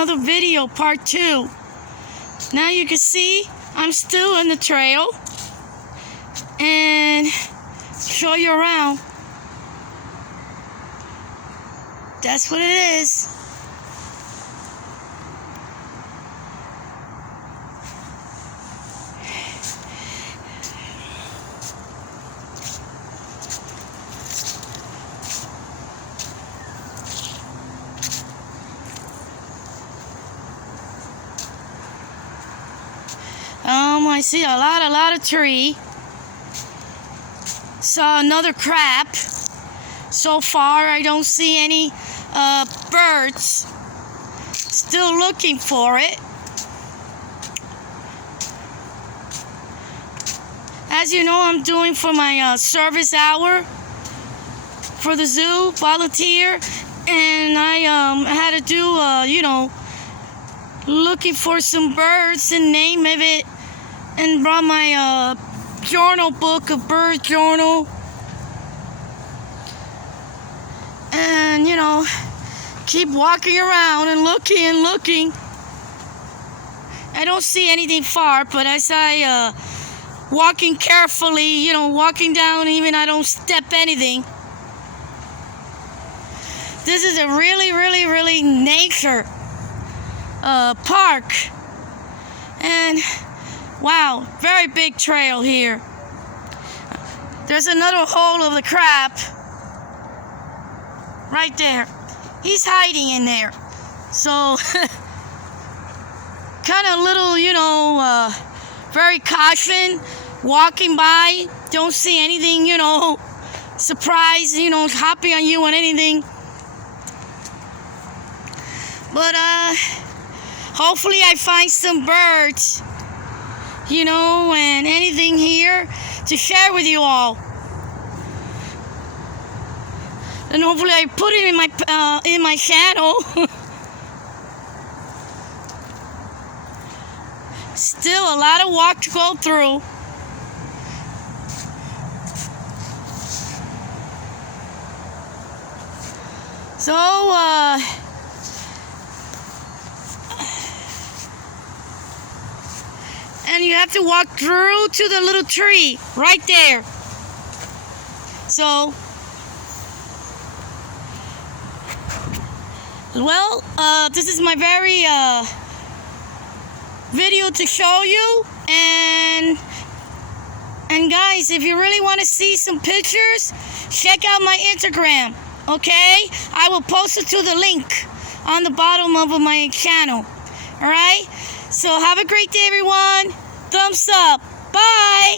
another video, part 2. Now you can see I'm still in the trail and show you around. That's what it is. I see a lot of tree. Saw another crab. So far, I don't see any birds. Still looking for it. As you know, I'm doing for my service hour for the zoo, volunteer, and I had to do, looking for some birds and name of it, and brought my journal book, a bird journal, and keep walking around and looking. I don't see anything far, but as I walking carefully, walking down, even I don't step anything. This is a really nature park, and wow, very big trail here. There's another hole of the crab right there. He's hiding in there, so kind of little, very caution, walking by, don't see anything, surprise, hopping on you and anything. But hopefully I find some birds, and anything here to share with you all. And hopefully I put it in my channel. Still a lot of walk to go through. So and you have to walk through to the little tree right there. So, well, this is my very video to show you, and guys, if you really want to see some pictures, check out my Instagram, okay? I will post it to the link on the bottom of my channel. All right, so have a great day, everyone. Thumbs up. Bye.